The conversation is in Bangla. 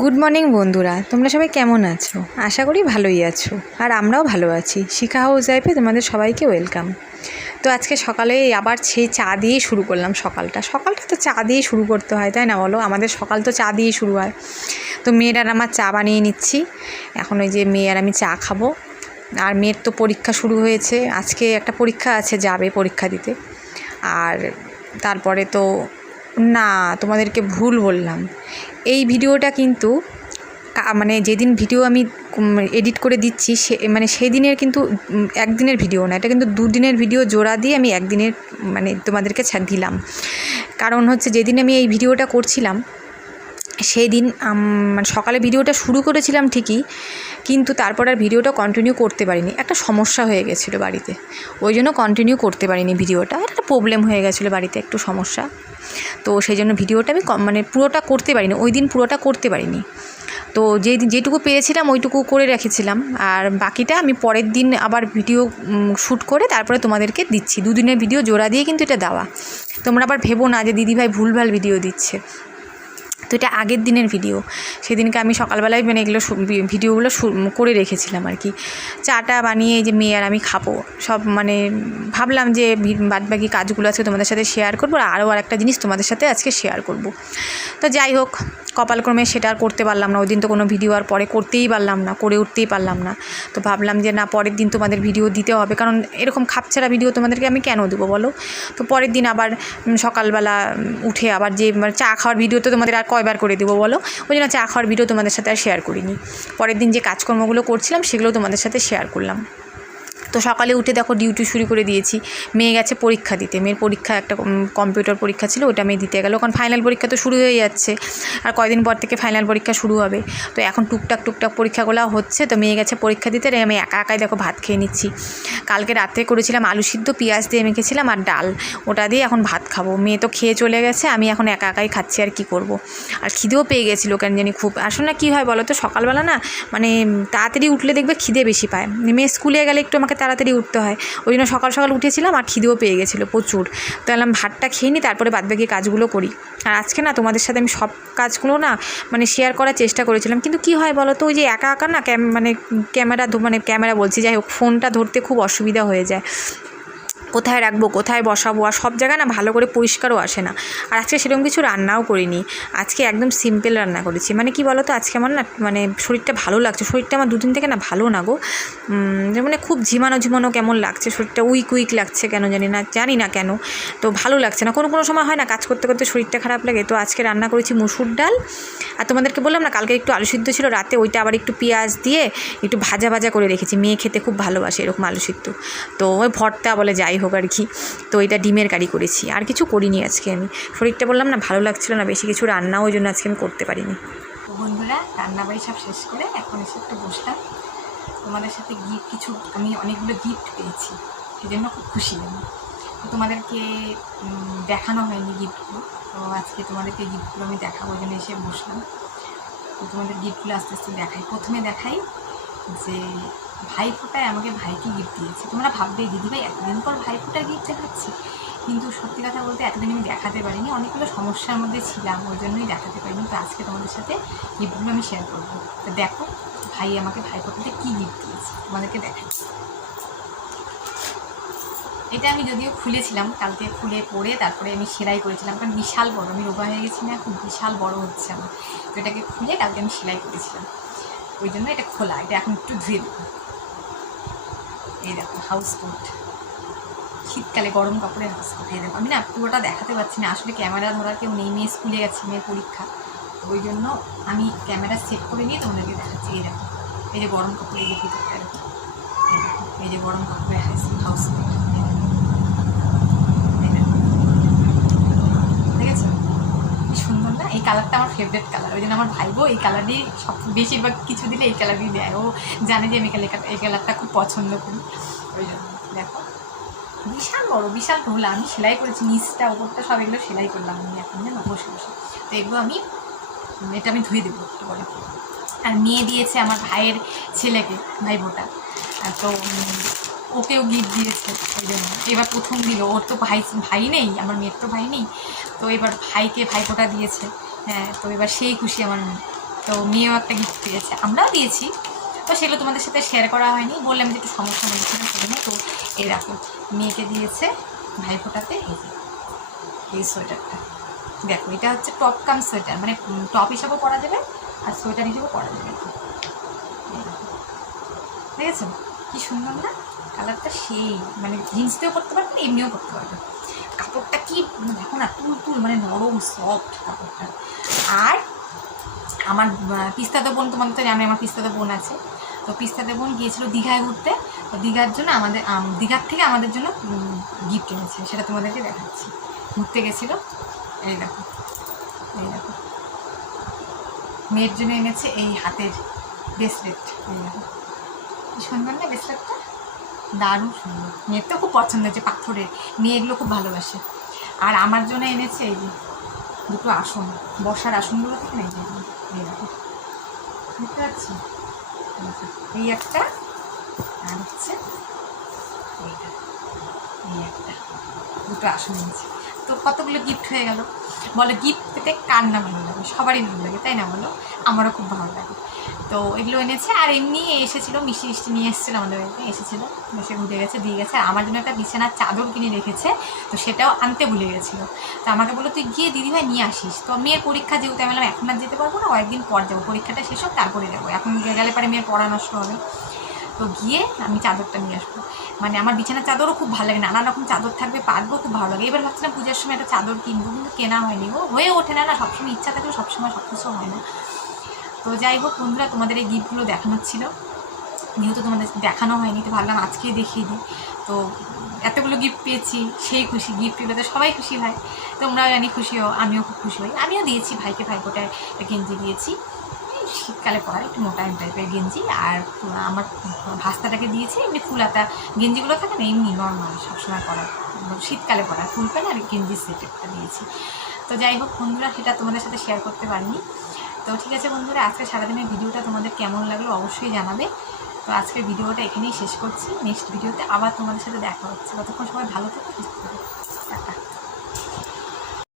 গুড মর্নিং বন্ধুরা। তোমরা সবাই কেমন আছো? আশা করি ভালোই আছো। আর আমরাও ভালো আছি। শিখা হাউস লাইফে তোমাদের সবাইকে ওয়েলকাম। তো আজকে সকালে আবার সেই চা দিয়েই শুরু করলাম সকালটা। সকালটা তো চা দিয়েই শুরু করতে হয়, তাই না বলো? আমাদের সকাল তো চা দিয়েই শুরু হয়। তো মেয়ের আমার চা বানিয়ে নিচ্ছি। এখন ওই যে মেয়ে আর আমি চা খাব। আর মেয়ের তো পরীক্ষা শুরু হয়েছে। আজকে একটা পরীক্ষা আছে যাবে পরীক্ষা দিতে। আর তারপরে তো না, তোমাদেরকে ভুল বললাম। এই ভিডিওটা কিন্তু মানে যেদিন ভিডিও আমি এডিট করে দিচ্ছি, সে মানে সেই দিনের কিন্তু একদিনের ভিডিও না, এটা কিন্তু দুদিনের ভিডিও জোড়া দিয়ে আমি একদিনের মানে তোমাদেরকে দিলাম। কারণ হচ্ছে যেদিন আমি এই ভিডিওটা করছিলাম সেই দিন মানে সকালে ভিডিওটা শুরু করেছিলাম ঠিকই কিন্তু তারপর আর ভিডিওটা কন্টিনিউ করতে পারিনি। একটা সমস্যা হয়ে গেছিল বাড়িতে। ওই জন্য কন্টিনিউ করতে পারিনি ভিডিওটা। একটা প্রবলেম হয়ে গেছিল বাড়িতে একটু সমস্যা। তো সেই জন্য ভিডিওটা আমি মানে পুরোটা করতে পারিনি। ওই দিন পুরোটা করতে পারিনি। তো যে যেটুকু পেরেছিলাম ওইটুকু করে রেখেছিলাম। আর বাকিটা আমি পরের দিন আবার ভিডিও শ্যুট করে তারপরে তোমাদেরকে দিচ্ছি। দুদিনের ভিডিও জোড়া দিয়ে কিন্তু এটা দেওয়া। তোমরা আবার ভেবো না যে দিদিভাই ভুলভাল ভিডিও দিচ্ছে। তো এটা আগের দিনের ভিডিও সেদিনকে আমি সকালবেলায় মানে এগুলো ভিডিওগুলো করে রেখেছিলাম আর কি। চাটা বানিয়ে এই যে মেয়ে আর আমি খাব। সব মানে ভাবলাম যে বাদ বাকি কাজগুলো আছে তোমাদের সাথে শেয়ার করব আর আরও আর একটা জিনিস তোমাদের সাথে আজকে শেয়ার করব। তো যাই হোক, কপালক্রমে সেটা আর করতে পারলাম না। ওই দিন তো কোনো ভিডিও আর পরে করতেই পারলাম না, করে উঠতেই পারলাম না। তো ভাবলাম যে না, পরের দিন তোমাদের ভিডিও দিতে হবে। কারণ এরকম খাপছাড়া ভিডিও তোমাদেরকে আমি কেন দেবো বলো? তো পরের দিন আবার সকালবেলা উঠে আবার যে মানে চা খাওয়ার ভিডিও তো তোমাদের আর কয়বার করে দেবো বলো? ওই জন্য চা খাওয়ার ভিডিও তোমাদের সাথে আর শেয়ার করিনি। পরের দিন যে কাজকর্মগুলো করছিলাম, সেগুলো তোমাদের সাথে শেয়ার করলাম। তো সকালে উঠে দেখো ডিউটি শুরু করে দিয়েছি। মেয়ে গেছে পরীক্ষা দিতে। মেয়ের পরীক্ষা একটা কম্পিউটার পরীক্ষা ছিল, ওটা মেয়ে দিতে গেল। কারণ ফাইনাল পরীক্ষা তো শুরু হয়ে যাচ্ছে। আর কয়দিন পর থেকে ফাইনাল পরীক্ষা শুরু হবে। তো এখন টুকটাক টুকটাক পরীক্ষাগুলো হচ্ছে। তো মেয়ে গেছে পরীক্ষা দিতে। আমি একা, একাই দেখো ভাত খেয়ে নিচ্ছি। কালকে রাত্রে করেছিলাম আলু সিদ্ধ, পেঁয়াজ দিয়ে মেখেছিলাম আর ডাল। ওটা দিয়ে এখন ভাত খাব। মেয়ে তো খেয়ে চলে গেছে। আমি এখন একা, একাই খাচ্ছি আর কি করব। আর খিদেও পেয়ে গেছিল কেন জানি খুব। আসলে না কী হয় বলো তো? সকালবেলা না মানে তাড়াতাড়ি উঠলে দেখবে খিদে বেশি পায়। মেয়ে স্কুলে গেলে একটু আমাকে তাড়াতাড়ি উঠতে হয়। ওই জন্য সকাল সকাল উঠেছিলাম আর খিদেও পেয়ে গেছিল প্রচুর। তো এলাম ভাতটা খেয়ে নিই তারপরে বাদবাকি কাজগুলো করি। আর আজকে না তোমাদের সাথে আমি সব কাজগুলো না মানে শেয়ার করার চেষ্টা করেছিলাম। কিন্তু কি হয় বলো তো ওই যে একা একা না ক্যাম মানে ক্যামেরা মানে ক্যামেরা বলছি, যাই হোক, ফোনটা ধরতে খুব অসুবিধা হয়ে যায়। কোথায় রাখব, কোথায় বসাবো আর সব জায়গায় না ভালো করে পরিষ্কারও আসে না। আর আজকে সেরকম কিছু রান্নাও করিনি। আজকে একদম সিম্পল রান্না করেছি। মানে কি বলো তো আজকে আমার না মানে শরীরটা ভালো লাগছে। শরীরটা আমার দুদিন থেকে না ভালো না গো। যে মানে খুব ঝিমানো ঝিমানো কেমন লাগছে। শরীরটা উইক উইক লাগছে কেন জানি না জানি না কেন। তো ভালো লাগছে না। কোনো কোনো সময় হয় না কাজ করতে করতে শরীরটা খারাপ লাগে। তো আজকে রান্না করেছি মুসুর ডাল। আর তোমাদেরকে বললাম না, কালকে একটু আলু সিদ্ধ ছিল, রাতে ওইটা আবার একটু পেঁয়াজ দিয়ে একটু ভাজা ভাজা করে রেখেছি। মেয়ে খেতে খুব ভালোবাসে এরকম আলু সিদ্ধ। তো ওই ভর্তা বলে যাই হোক আর কি। তো এটা ডিমের কারি করেছি। আর কিছু করিনি আজকে আমি। শরীরটা বললাম না, ভালো লাগছিল না, বেশি কিছু রান্নাও ওই জন্য আজকে আমি করতে পারিনি। বন্ধুরা, রান্নাবাড়ি সব শেষ করে এখন এসে একটু বসলাম। তোমাদের সাথে গিফট কিছু, আমি অনেকগুলো গিফট পেয়েছি সেই জন্য খুব খুশি আমি। তোমাদেরকে দেখানো হয়নি গিফটগুলো তো আজকে তোমাদেরকে গিফটগুলো আমি দেখাবো জন্য এসে বসলাম। তো তোমাদের গিফটগুলো আস্তে আস্তে দেখাই। প্রথমে দেখাই যে ভাই ফোটায় আমাকে ভাইকে গিফট দিয়েছে। তোমরা ভাববে, দিদিভাই, এতদিন পর ভাই ফোটার গিফট দেখাচ্ছি কিন্তু সত্যি কথা বলতে এতদিন আমি দেখাতে পারিনি। অনেকগুলো সমস্যার মধ্যে ছিলাম, ওই জন্যই দেখাতে পারিনি। তো আজকে তোমাদের সাথে গিফটগুলো আমি শেয়ার করব। তো দেখো, ভাই আমাকে ভাই ফোটাতে কী গিফট দিয়েছে, তোমাদেরকে দেখাই। এটা আমি যদিও খুলেছিলাম, কালকে খুলে পরে তারপরে আমি সেলাই করেছিলাম, কারণ বিশাল বড়, আমি রোগা হয়ে গেছি না, খুব বিশাল বড় হচ্ছে আমার। তো এটাকে খুলে কালকে আমি সেলাই করেছিলাম। ওই জন্য এটা খোলা, এটা এখন একটু ধুয়ে দেবো এই দেখো হাউস কোট শীতকালে গরম কাপড়ের হাউস কোট এই দেখো, আমি না পুরোটা দেখাতে পারছি না। আসলে ক্যামেরা ধরার কেউ নেই, মেয়ে স্কুলে গেছে মেয়ের পরীক্ষা। ওই জন্য আমি ক্যামেরা সেট করে নিয়ে তোমাদেরকে দেখাচ্ছি। এই দেখো, এই যে গরম কাপড়ের যে ভিতরটা, এই এই যে গরম কাপড়ের হাউস কোট এই দেখো। দেখেছ কি সুন্দর না এই কালারটা আমার ফেভারিট কালার ওই জন্য আমার ভাইবো এই কালার দিয়ে সব, বেশিরভাগ কিছু দিলে এই কালার দিয়ে দেয়। ও জানে যে আমি এই কালারটা খুব পছন্দ করি। ওই জন্য, দেখো। বিশাল বড়, বিশাল ঢোলা। আমি সেলাই করেছি, নিচটা ওপরটা সব এগুলো সেলাই করলাম আমি এখন, জানো? বসে বসে। তো এগুলো আমি, এটা আমি ধুয়ে দেবো একটু পরে। আর মেয়ে দিয়েছে আমার ভাইয়ের ছেলেকে ভাই বোটা তো ওকেও গিফট দিয়েছে, ওই জন্য। এবার প্রথম দিল। ওর তো ভাই ভাই নেই, আমার মেয়ের তো ভাই নেই। তো এবার ভাইকে ভাইফোঁটা দিয়েছে। হ্যাঁ তো এবার সেই খুশি আমার মেয়ে। তো মেয়েও একটা গিফট পেয়েছে। আমরাও দিয়েছি। তো সেগুলো তোমাদের সাথে শেয়ার করা হয়নি। বললাম যে একটু সমস্যা মধ্যে সেজন্য তো এই দেখো, মেয়েকে দিয়েছে ভাইফোঁটাতে এই সোয়েটারটা। দেখো, এটা হচ্ছে টপ কাম সোয়েটার। মানে টপ হিসাবেও পরা যাবে আর সোয়েটার হিসেবেও পরা যাবে। দেখেছ? কি সুন্দর না? কালারটা সেই মানে জিন্স দিয়েও করতে পারবে, এমনিও করতে পারবে। কাপড়টা কি দেখো না তুল তুল মানে নরম সফট কাপড়টা। আর আমার পিস্তাতো বোন তোমাদের তো জানে আমার পিস্তাতো বোন আছে। তো পিস্তাতো বোন গিয়েছিল দীঘায় ঘুরতে। তো দীঘার জন্য আমাদের দীঘার থেকে আমাদের জন্য গিফট এনেছে। সেটা তোমাদেরকে দেখাচ্ছি। ঘুরতে গেছিল। এই দেখো এই দেখো। মেয়ের জন্য এনেছে এই হাতের ব্রেসলেট এই দেখো। কি সুন্দর না ব্রেসলেটটা দারুণ সুন্দর। মেয়ের তো খুব পছন্দ হয়েছে পাথরের। মেয়ে এগুলো খুব ভালোবাসে। আর আমার জন্য এনেছে এই যে দুটো আসন। বসার আসনগুলো থাকে না এই যে বুঝতে পারছি এই একটা, আর হচ্ছে এইটা। এই একটা। দুটো আসন এনেছে। তো কতগুলো গিফট হয়ে গেল? বলো গিফট পেতে কার না ভালো লাগে? সবারই ভালো লাগে, তাই না বলো? আমারও খুব ভালো লাগে। তো এগুলো এনেছে, আর এমনি এসেছিল, মিষ্টি মিষ্টি নিয়ে এসেছিল আমাদের বাড়িতে, এসেছিল। এসে ঘুরে গেছে, দিয়ে গেছে। আর আমার জন্য একটা বিছানার চাদর কিনে রেখেছে, তো সেটাও আনতে ভুলে গেছিল। তো আমাকে বলল, তুই গিয়ে দিদিভাই নিয়ে আসিস। তো মেয়ের পরীক্ষা যেহেতু, আমি বললাম, এখন আর যেতে পারব না, কয়েকদিন পর যাব। পরীক্ষাটা শেষ হোক, তারপরে যাব। এখন গেলে পরে মেয়ের পড়া নষ্ট হবে। তো গিয়ে আমি চাদরটা নিয়ে আসব। মানে আমার বিছানার চাদরও খুব ভালো লাগে নানা রকম চাদর থাকবে, পাতবো, খুব ভালো লাগে। এবার ভাবছিলাম পূজার সময় একটা চাদর কিনবো, কিন্তু কেনা হয়নি গো। হয়ে ওঠে না না, সবসময় ইচ্ছা থাকলে সবসময় সব কিছু হয় না। তো যাই হোক বন্ধুরা, তোমাদের এই গিফটগুলো দেখানোর ছিল। যেহেতু তোমাদের দেখানো হয়নি, তো ভাবলাম আজকেই দেখিয়ে দিই। তো এতগুলো গিফট পেয়েছি, সেই খুশি গিফট পেলে তো সবাই খুশি হয়। তোমরাও জানি খুশি হও, আমিও খুব খুশি হই। আমিও দিয়েছি, ভাইকে ভাইফোটায় গেঞ্জি দিয়েছি। শীতকালে পরা একটু মোটায়ন টাইপের গেঞ্জি আর আমার ভাস্তাটাকে দিয়েছি, এমনি ফুলাতা গেঞ্জিগুলো থাকে না, এমনি নর্মাল সবসময় পরা শীতকালে পরা ফুল প্যান্ট আর গেঞ্জি সেট একটা দিয়েছি। তো যাই হোক বন্ধুরা, সেটা তোমাদের সাথে শেয়ার করতে পারিনি। তো ঠিক আছে বন্ধুরা, আজকে সারাদিনের ভিডিওটা তোমাদের কেমন লাগল অবশ্যই জানাবে। তো আজকের ভিডিওটা এখানেই শেষ করছি। নেক্সট ভিডিওতে আবার তোমাদের সাথে দেখা হচ্ছে। ততক্ষণ সবাই ভালো থেকো, সুস্থ থেকো।